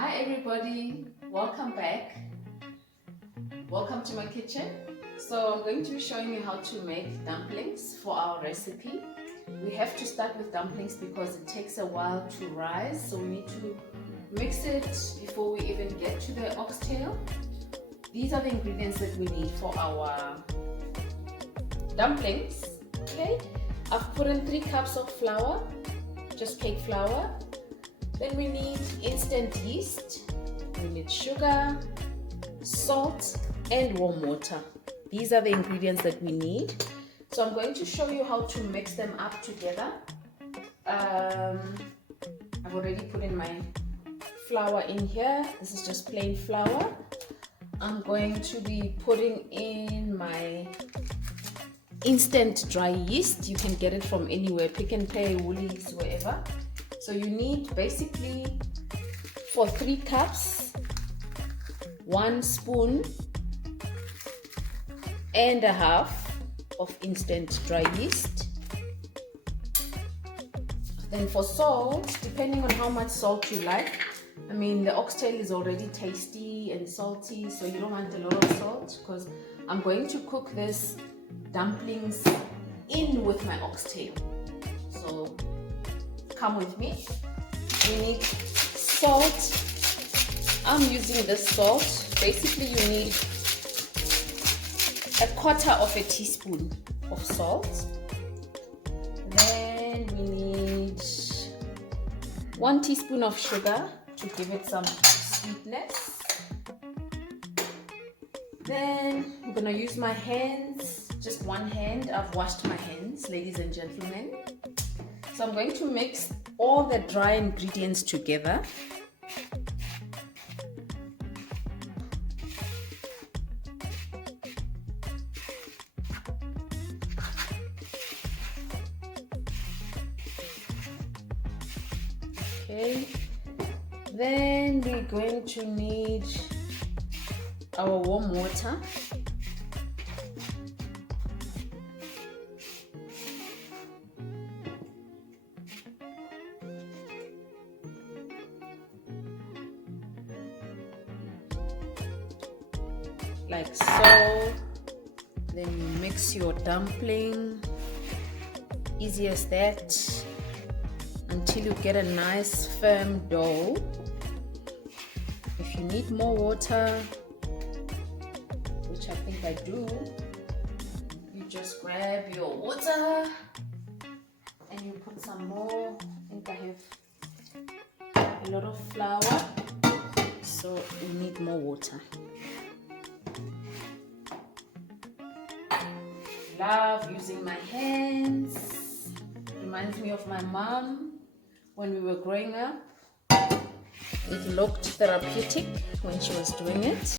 Hi everybody, welcome back. Welcome to my kitchen. So I'm going to be showing you how to make dumplings for our recipe. We have to start with dumplings because it takes a while to rise, so we need to mix it before we even get to the oxtail. These are the ingredients that we need for our dumplings. Okay, I've put in 3 cups of flour, just cake flour. Then we need instant yeast, we need sugar, salt, and warm water. These are the ingredients that we need. So I'm going to show you how to mix them up together. I've already put in my flour in here. This is just plain flour. I'm going to be putting in my instant dry yeast. You can get it from anywhere, Pick n Pay, Woolies, wherever. So you need basically for 3 cups, 1 spoon and a half of instant dry yeast. Then for salt, depending on how much salt you like. I mean, the oxtail is already tasty and salty, so you don't want a lot of salt because I'm going to cook this dumplings in with my oxtail. So come with me. We need salt. I'm using this salt. Basically, you need 1/4 teaspoon of salt. Then we need 1 teaspoon of sugar to give it some sweetness. Then I'm gonna use my hands, just one hand. I've washed my hands, ladies and gentlemen. So I'm going to mix all the dry ingredients together. Okay, then we're going to need our warm water. Like so. Then you mix your dumpling, easy as that, until you get a nice firm dough. If you need more water, which I think I do, you just grab your water and you put some more. I think I have a lot of flour, so you need more water. Love using my hands. Reminds me of my mom when we were growing up. It looked therapeutic when she was doing it.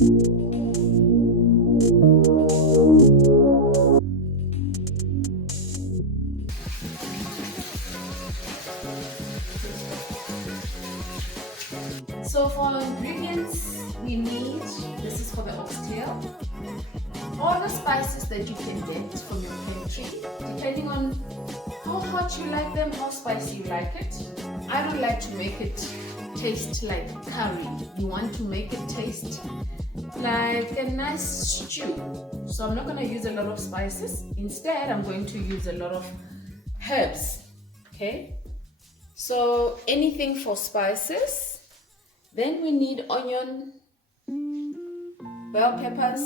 So for our ingredients, we need, this is for the oxtail, all the spices that you can get from your pantry, depending on how hot you like them, how spicy you like it. I don't like to make it taste like curry. You want to make it taste like a nice stew. So I'm not going to use a lot of spices. Instead, I'm going to use a lot of herbs. Okay? So anything for spices. Then we need onion, bell peppers.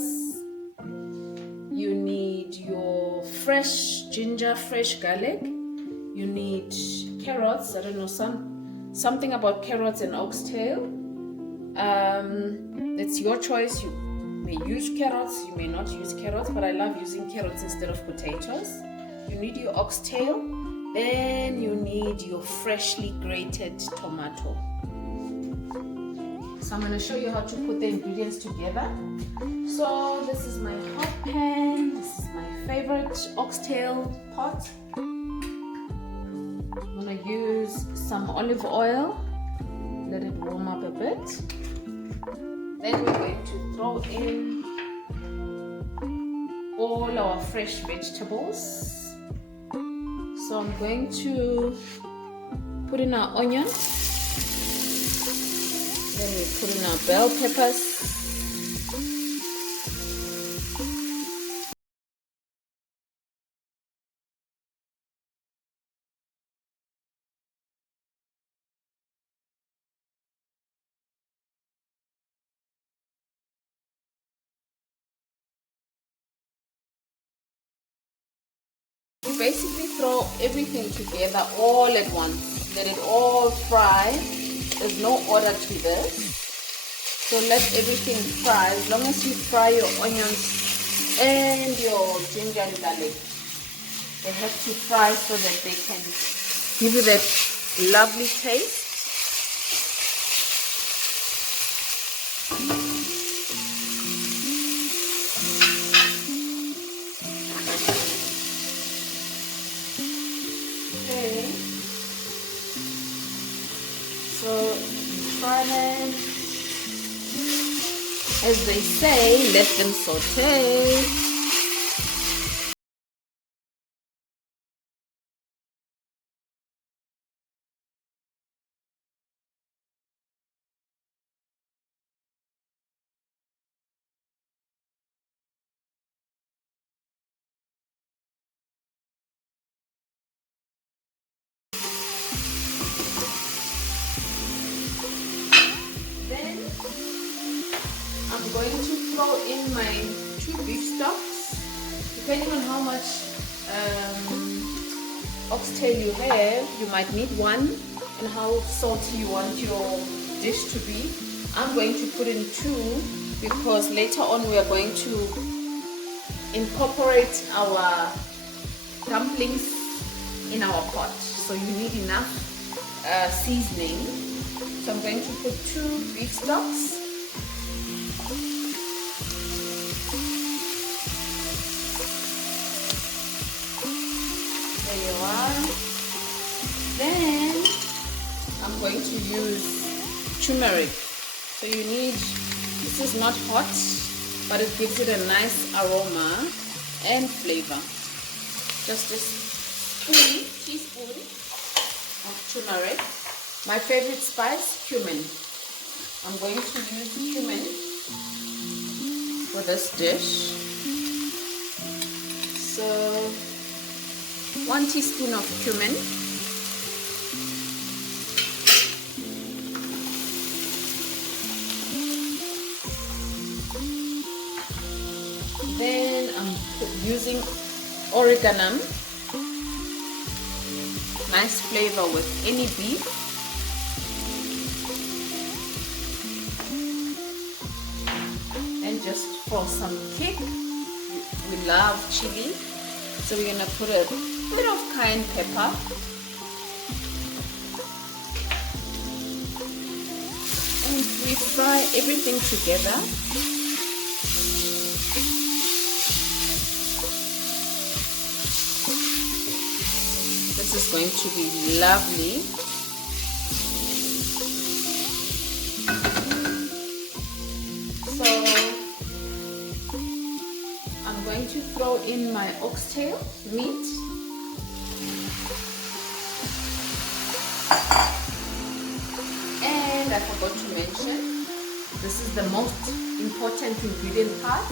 You need your fresh ginger, fresh garlic. You need carrots. I don't know, something about carrots and oxtail. It's your choice. You may use carrots, you may not use carrots, but I love using carrots instead of potatoes. You need your oxtail. Then you need your freshly grated tomato. So I'm going to show you how to put the ingredients together. So this is my hot pan. This is my favorite oxtail pot. I'm going to use some olive oil. Let it warm up a bit. Then we're going to throw in all our fresh vegetables. So I'm going to put in our onion. Then we put in our bell peppers. We basically throw everything together all at once. Let it all fry. There's no order to this. So let everything fry. As long as you fry your onions and your ginger and garlic, they have to fry so that they can give you that lovely taste. Okay. So fry them. As they say, let them saute. Then I'm going to throw in my 2 beef stocks. Depending on how much oxtail you have, you might need 1, and how salty you want your dish to be. I'm going to put in 2 because later on we are going to incorporate our dumplings in our pot. So you need enough seasoning. So I'm going to put 2 beef stocks. There you are. Then I'm going to use turmeric. So you need, this is not hot, but it gives it a nice aroma and flavor. Just a teaspoon of turmeric. My favorite spice, cumin. I'm going to use cumin for this dish. So 1 teaspoon of cumin. Then I'm using oregano. Nice flavor with any beef. And just for some kick, we love chili, so we're gonna put a bit of cayenne pepper. And we fry everything together. This is going to be lovely. So I'm going to throw in my oxtail meat. And I forgot to mention, this is the most important ingredient part.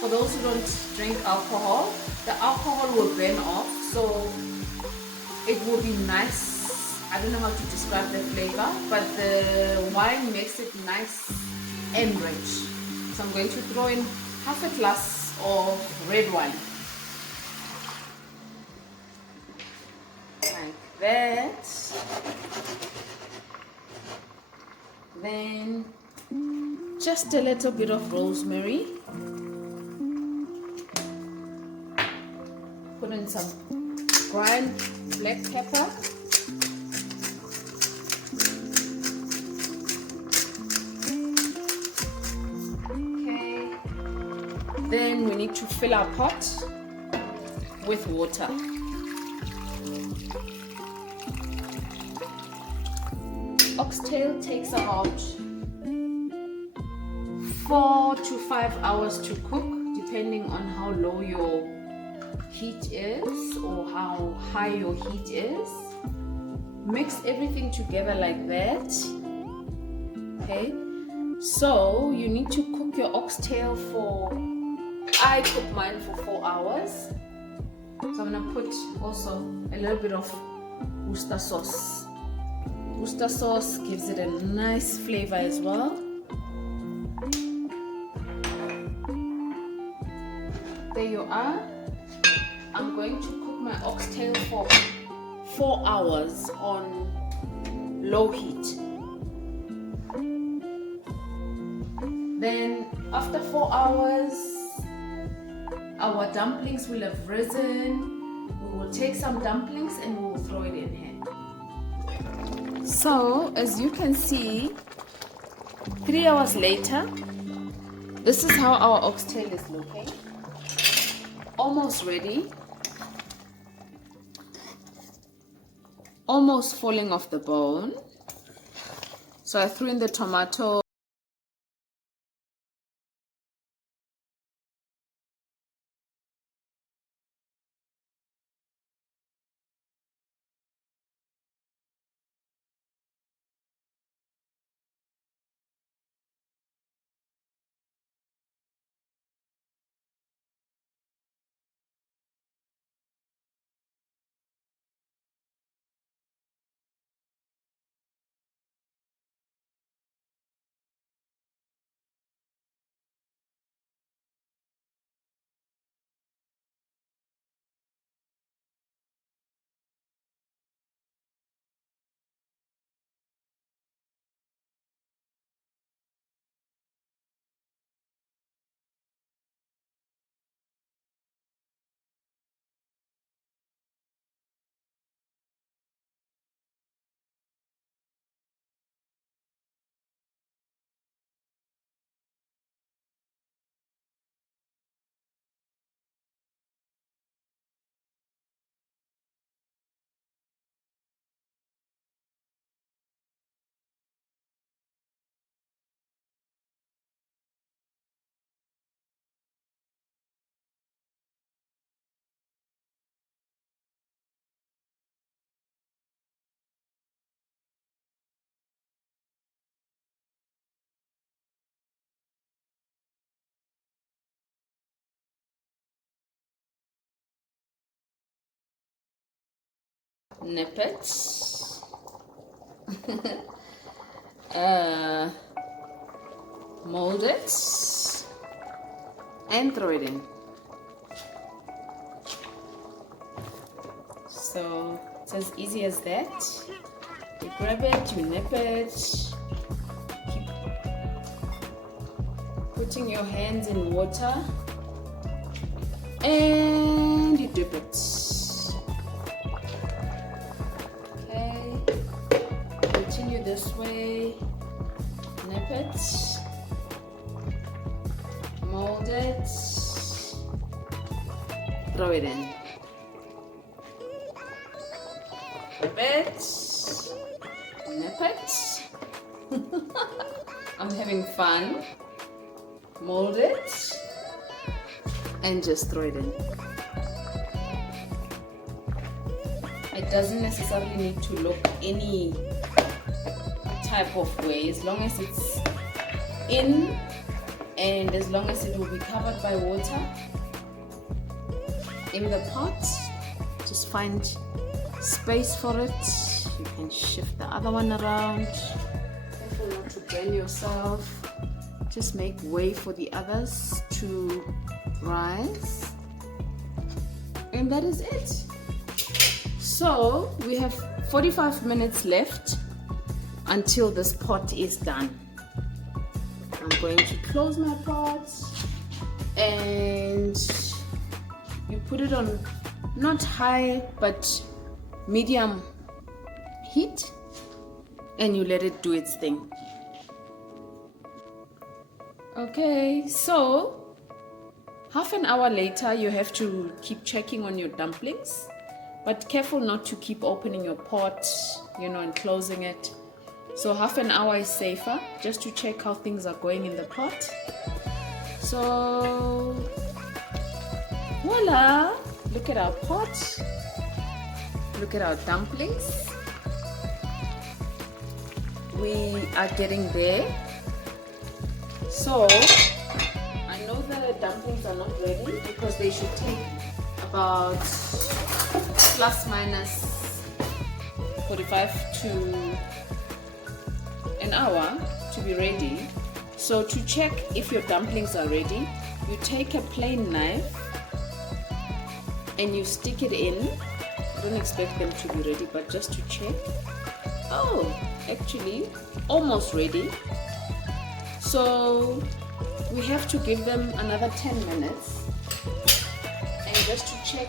For those who don't drink alcohol, the alcohol will burn off, so it will be nice. I don't know how to describe the flavor, but the wine makes it nice and rich. So I'm going to throw in half a glass of red wine. Like that. Then just a little bit of rosemary. Put in some ground black pepper. Okay. Then we need to fill our pot with water. Oxtail takes about 4 to 5 hours to cook, depending on how low your heat is or how high your heat is. Mix everything together like that. Okay, so you need to cook your oxtail for, I cook mine for 4 hours. So I'm gonna put also a little bit of Worcester sauce. Worcester sauce gives it a nice flavor as well. There you are. I'm going to cook my oxtail for 4 hours on low heat. Then after 4 hours, our dumplings will have risen. We will take some dumplings and we will throw it in here. So as you can see, 3 hours later, this is how our oxtail is looking. Almost ready. Almost falling off the bone. So I threw in the tomato. Nip it. Mold it and throw it in. So it's as easy as that. You grab it, you nip it, keep putting your hands in water and you dip it. Continue this way, nip it, Mold it. Throw it in. Flip it. Nip it. I'm having fun. Mold it. And just throw it in. It doesn't necessarily need to look any type of way, as long as it's in and as long as it will be covered by water in the pot. Just find space for it. You can shift the other one around. Careful not to burn yourself. Just make way for the others to rise. And that is it. So we have 45 minutes left until this pot is done. I'm going to close my pot and you put it on not high but medium heat and you let it do its thing. Okay, so half an hour later you have to keep checking on your dumplings, but careful not to keep opening your pot, and closing it. So half an hour is safer, just to check how things are going in the pot. So voila, look at our pot, look at our dumplings. We are getting there. So I know the dumplings are not ready because they should take about plus minus 45 to an hour to be ready. So to check if your dumplings are ready, you take a plain knife and you stick it in. I don't expect them to be ready, but just to check. Oh, actually almost ready. So we have to give them another 10 minutes and just to check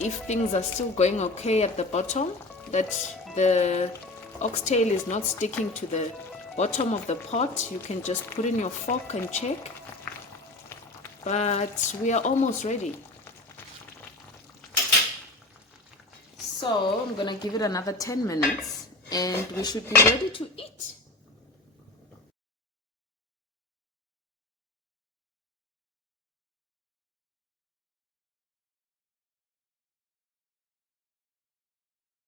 if things are still going okay at the bottom, that the oxtail is not sticking to the bottom of the pot. You can just put in your fork and check. But we are almost ready. So I'm gonna give it another 10 minutes and we should be ready to eat.